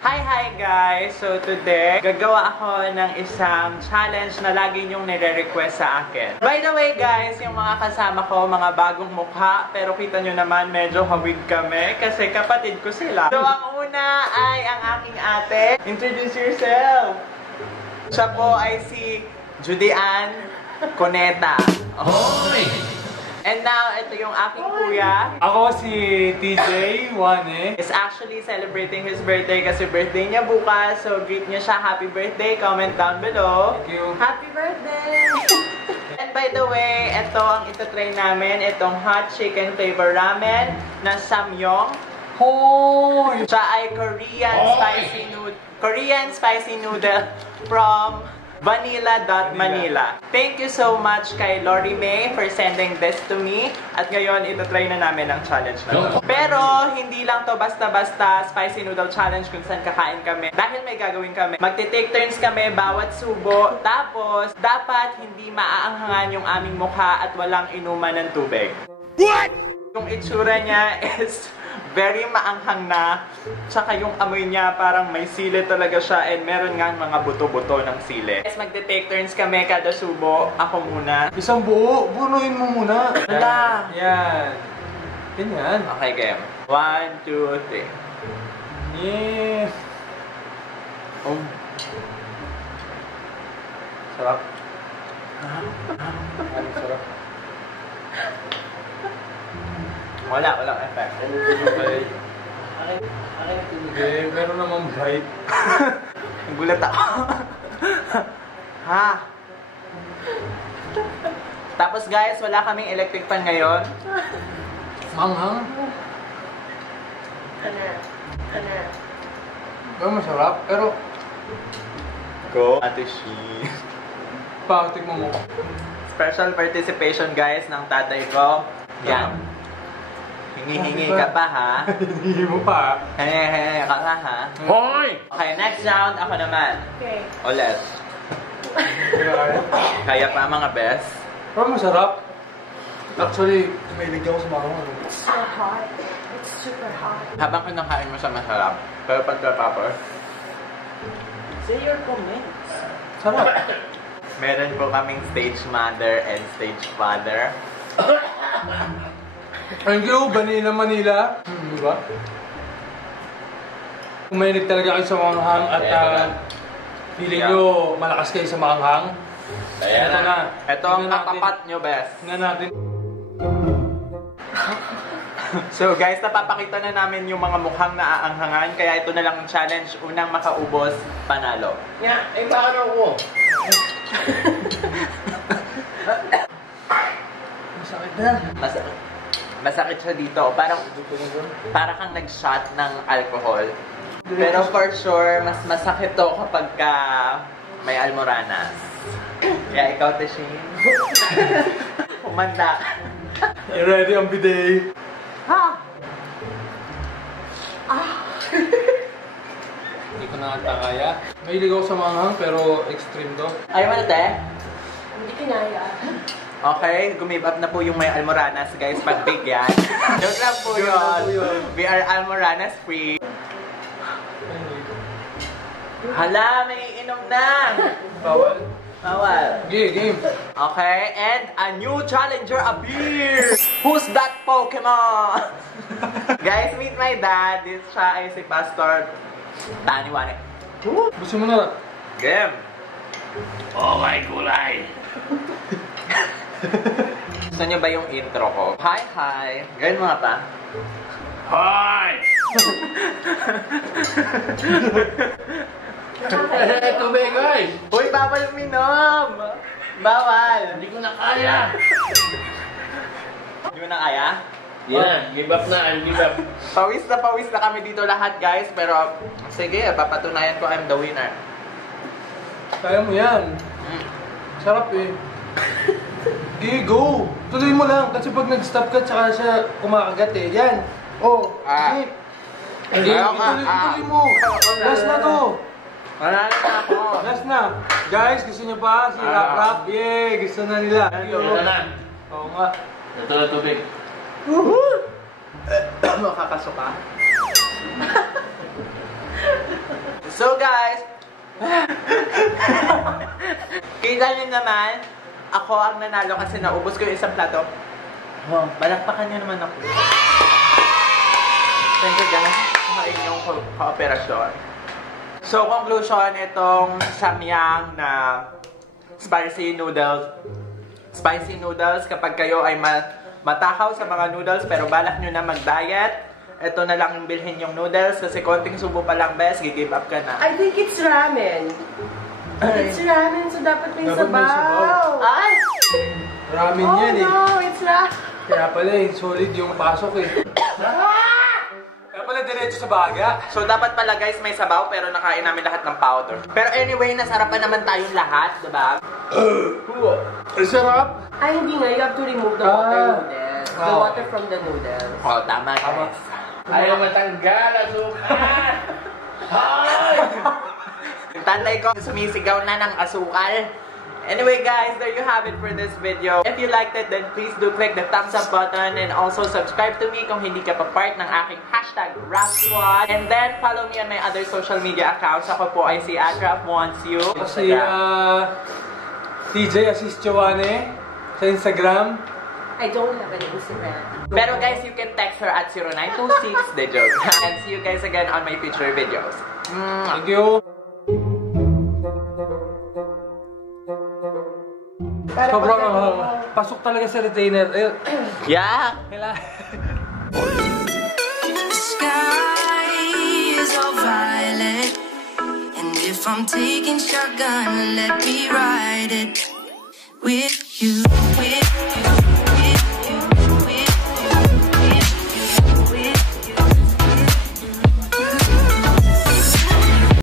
Hi guys! So today, gagawa ako ng isang challenge na lagi nyong nire-request sa akin. By the way guys, yung mga kasama ko, mga bagong mukha, pero kita nyo naman medyo hawig kami kasi kapatid ko sila. So ang una ay ang aking ate. Introduce yourself! Siya po ay si Judy Ann Coneta. Hoy! And now, ito yung aking kuya. Ako si TJ Wane. Is actually celebrating his birthday kasi birthday niya bukas. So, greet niya siya. Happy birthday. Comment down below. Thank you. Happy birthday! And by the way, ito ang itatry namin. Itong hot chicken flavor ramen na samyong. Hoy! Siya ay Korean spicy noodle from Vanilla.Manila. Thank you so much kay Lori May for sending this to me. At ngayon, itatry na namin ang challenge na to. Pero, hindi lang to basta-basta spicy noodle challenge kung saan kakain kami. Dahil may gagawin kami. Magte-take turns kami bawat subo. Tapos, dapat hindi maaanghangan yung aming mukha at walang inuman ng tubig. What? Yung itsura niya is very maanghang na. Tsaka yung amoy niya parang may sili talaga siya and meron nga mga buto-buto ng sili. Guys, magte-take turns kami kada subo. Ako muna. Isang buo, bunuin mo muna. Wala. Yan. Ganyan. Okay, game. 1, 2, 3. Yes. Oh. Sarap. Ano sarap? Walang effect. Okay. Okay, meron namang bite. Nagulat ako. Ha? Tapos guys, wala kaming electric fan ngayon. Manghang. Pero masarap, pero Go. Ate Shi. bakit mo mo? Special participation guys ng tatay ko. Yan. Hingi-hingi ka pa ha? Hindi mo pa. Hingi-hingi ka pa ha? Hoy! Okay, next round. Ako naman. Okay. Ulit. Kaya pa mga best. Pero masarap. Actually, may ligyan ko sa mga It's so hot. It's super hot. Habang kinakain mo siya masarap. Pero pagkatapos, Say your comments. sarap. meron po kaming stage mother and stage father. Thank you, Vanilla Manila. Diba? Kumainit talaga kayo sa maanghang at feeling nyo malakas kayo sa maanghang. Ayan Ito na. Ito ang katapat nyo, best. Tingnan natin. So guys, napapakita na namin yung mga mukhang naaanghangan. Kaya ito na lang ang challenge. Unang makaubos, panalo. Nga, eh bakit ako? Masakit na. Masakit siya dito. Parang kang nag-shot ng alcohol. Pero for sure, mas masakit to kapag may almoranas. Kaya ikaw, Teshin. Umanda ka. You ready on bidet? Ha? Hindi ko na ata kaya. Mahilig ako sa maanghang pero extreme to. Ayaw mo na, te? Hindi kinaya. Okay, gumib up na po yung may almoranas, guys. Pagbigyan. Joke lang po Joke lang po yun. yun. We are almoranas free. Hala, may inom na! Bawal. Bawal. Okay, game. Okay, and a new challenger appears! Who's that Pokemon? Guys, meet my dad. This siya ay si Pastor Taniwane. Gusto mo na? Game! Oh my gulay! Gusto niyo ba yung intro ko? Hi! Gawin mo nga pa. Hoy! Eh, tubig, guys! Uy, bawal uminom! Bawal! Hindi ko na kaya! Hindi mo na kaya? Yan, give up na, I'll give up. Pawis na kami dito lahat, guys. Pero, sige, papatunayan ko I'm the winner. Kaya mo yan. Sarap eh. Okay, go! Tuloy mo lang kasi pag nag-stop ka tsaka siya kumakagat eh. Yan. Oh, sige. Hindi, ituloy mo. Last na to. Wala na ako. Last na. Guys, gusto niyo pa? Si Rap Rap? Yay! Gusto na nila. Ito na. Oo nga. Ito na tubig. Makakasuka. So guys, kita nyo naman, ako ang nanalo kasi naubos ko yung isang plato. Oh, balakpakan nyo naman ako. Thank you guys sa inyong kooperasyon. So conclusion, itong samyang na spicy noodles. Spicy noodles, kapag kayo ay matakaw sa mga noodles pero balak nyo na mag-diet, ito na lang yung bilhin yung noodles kasi konting subo pa lang, best, give up ka na. I think it's ramen. It's ramen, so dapat may Dapat may sabaw. sabaw. Ay! Ramen Oh yan eh. no, it's ramen. Kaya pala eh, solid yung pasok eh. Kaya pala diretso sa baga. So dapat pala guys may sabaw pero nakain namin lahat ng powder. Pero anyway, nasarapan naman tayong lahat, diba? Ang sarap. Ay, hindi nga. You have to remove the water noodles. The water from the noodles. Oh, tama guys. Ayaw matanggal, asukal! Ay! Yung tatay ko sumisigaw na ng asukal. Anyway guys, there you have it for this video. If you liked it, then please do click the thumbs up button and also subscribe to me kung hindi ka pa part ng aking hashtag RapSquad. And then follow me on my other social media accounts. Ako po ay si @RapWantsYou. Si TJ Assist Joanne sa Instagram. I don't have an Instagram. Pero guys, you can text her at 0926, the joke. And see you guys again on my future videos. Thank you. Sobrang pasok talaga sa retainer. Ayun. Yeah! The sky is all violet, and if I'm taking shotgun, let me ride it with you, with you.